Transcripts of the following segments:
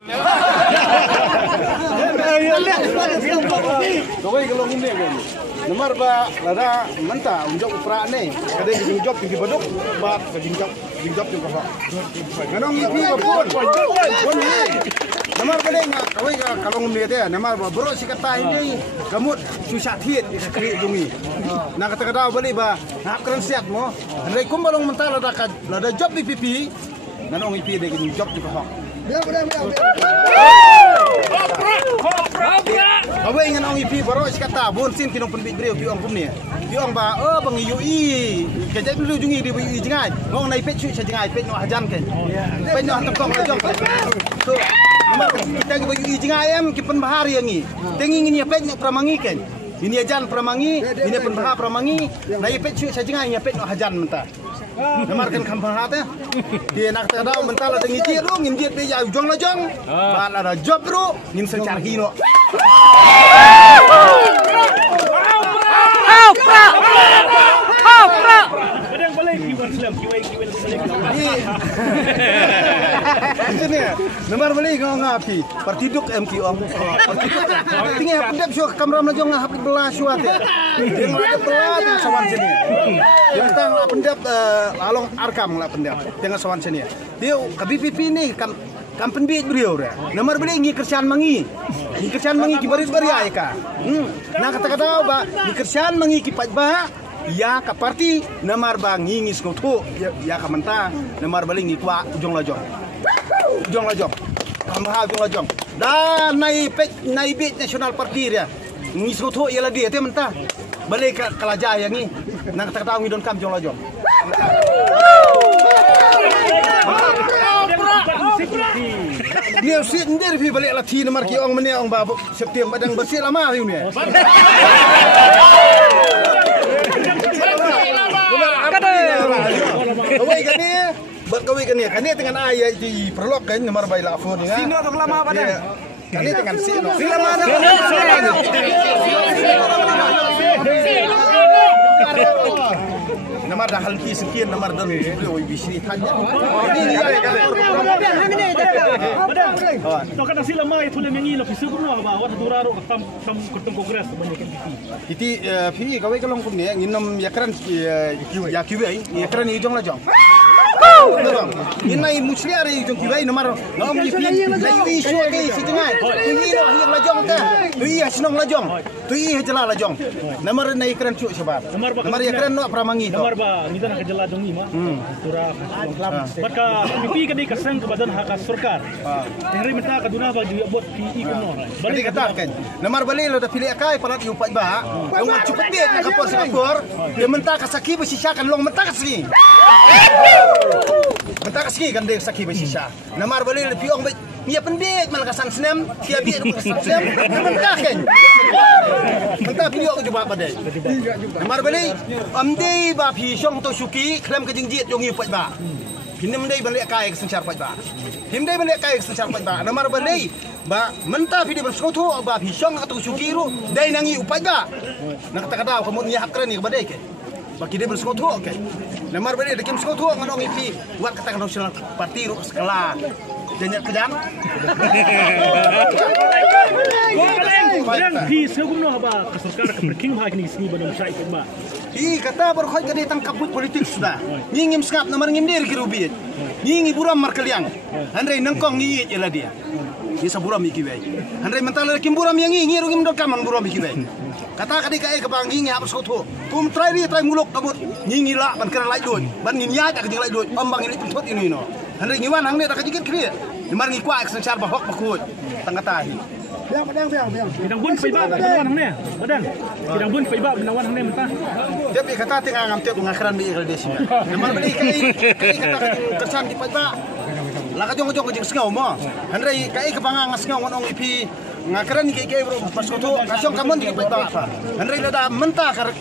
Kawai kalau ini kan, nomor ba lada mentah unjuk upra nih, kadang jingjok tinggi beduk, bat jingjok juga pak. Kanong ini apa pun, nomor kadang kawai kalau ngomong dia, nomor bro si kata ini kamu susah tiat kiri dungi. Nak kata balik ba, nak keren siap mo. Andai kumbalong mentah lada job di pipi, kanong ini dia jingjok juga pak. Kau ingin orang ipi baru kata bon sin tinong penbik beliau piong kumni. Piong ba bang yui kerja dulu jungi di yui jengai. Ngong naik pet cuci jengai pet no hajan kan. Pet no hantam kong lajong. So kita ke yui jengai em kipen bahar yang ni. Tengi ini pet no pramangi kan. Ini hajan pramangi, ini pen bahar pramangi. Naik pet cuci jengai pet no hajan mentah. Namarkan kampung hati, dia nak tahu mental ada ngijir lu, ngijir dia ujung lajong, bal ada job lu, ngin secar hino. Kadang boleh kiwan Islam, kiwan Ini, nomor beli kau ngapi, partiduk MQ om. Tinggal pendap syok kamera lajong ngahap belah syuat ya. Dia ngahap belah di sawan sini. Dia tang pendap along arkam lah pendap, dengan sawan sini. Dia KBPP ni kam penbit beliau dah. Nomor beli ngi kerjaan mangi kibaris baria ya ka. Nah kata-kata ba ngi kerjaan mangi kipat ba. Ya ka parti nomor ba ngingis kau tu ya ka mentah nomor beli ngi kwa ujung lajong. Tambah ujung lajong. Dan naik bit nasional parti dia. Ngis kau tu ialah dia tu mentah. Balik ke Kalaja yang ni. Nak kata-kata ngi don kam ujung lajong. Dia sendiri balik latih nomor ki orang mana orang babu setiap badang bersih lama ni. Kawai kan ni dengan ayah di perlok kan nomor bayi lafon ni. Sino tu lama pada. Kan ni dengan sino. Sino mana? Nomor dah halki sekian nomor dan boleh bisri tanya. So kata sila mai tu lemengi lo kisah kuno ba wat duraro kam ketemu kongres banyak MPP. Iti pi kawai kalong pun ni nginom yakran ya kiwai yakran ni jong lajong. Inai musliari jong kiwai nomor ngom ni pi lai isu ke si jengai. Ini lo hiang lajong ta. Tui asinong lajong. Tui hejala lajong. Nomor nai yakran cu sebab. Nomor yakran no pramangi. Nomor ba ngita nak jela dong ni ma. Tura Maka MPP kadi kasang kebadan hak surkar. Henry minta kaduna ba dibuat PI kuno. Balik katakan. Nomor balik lo dah pilih akai parat yupat ba. Yang cukup dia nak kapor sekapor. Dia minta kasaki bersisyakan long minta kasih. Minta kasih kan dia saki bersisya. Nomor balik lebih orang dia pendek malakasan senam, dia biar senam, mentah kan. Mentah video aku coba pada. Nomor balik, amdei ba pisong to suki, kelam kejingjit jong yupat ba. Hindai balik kai kesencar pat ba. Hindai balik kai kesencar pat ba. Nomor balik, ba mentah video berskoto ba pisong atau suki ru, dai nangi upat ba. Nak kata kamu ni hak keren ni kepada ke. Bagi dia berskoto ke. Nomor balik dekim skoto nganong ipi, buat kata nasional parti ru sekolah. Jangan kejam. Dan di sebelum apa kesurkar keberking bahag ni sini badang syai kema. Kata berkhoi kadi tangkap politik sudah. Ngingim skap nomor ngim dir kirubit. Ngingi buram markeliang. Handai nengkong ngiyit ila dia. Dia saburam iki bae. Handai mentala kim buram yang ngi rungim dok kaman buram iki bae. Kata kadi kae kebang ngingi hap soto. Tum try muluk kabut. Ngingi la ban kena lai dun. Ban nginya tak jing lai dun. Ombang ini tutut ini no. Handai ngiwan hang ne tak jigit kri. Dimar ngi kwa ek sencar bahok bakut. Tangkatahi. Bidang bun paiba binawan hang ne. Badan. Bidang bun paiba binawan hang ne mentah. Dia kata tengah ngamtil ngakran bi Bangladesh. Nomor beli kai kata kesan di paiba. Laka jong jing sengau mo. Handai kai kebangang sengau ngonong ipi ngakran ni kai bro pas koto kasong kamun di paiba apa. Handai lada mentah kar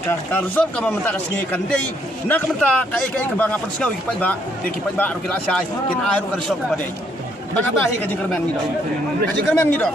resort kama mentah kasngi kandai. Nak mentah kai kebangang pas sengau di paiba. Di paiba ru kila syai kin air resort kepada. Tak kata hi kajing kerman ni do. Kajing kerman ni do.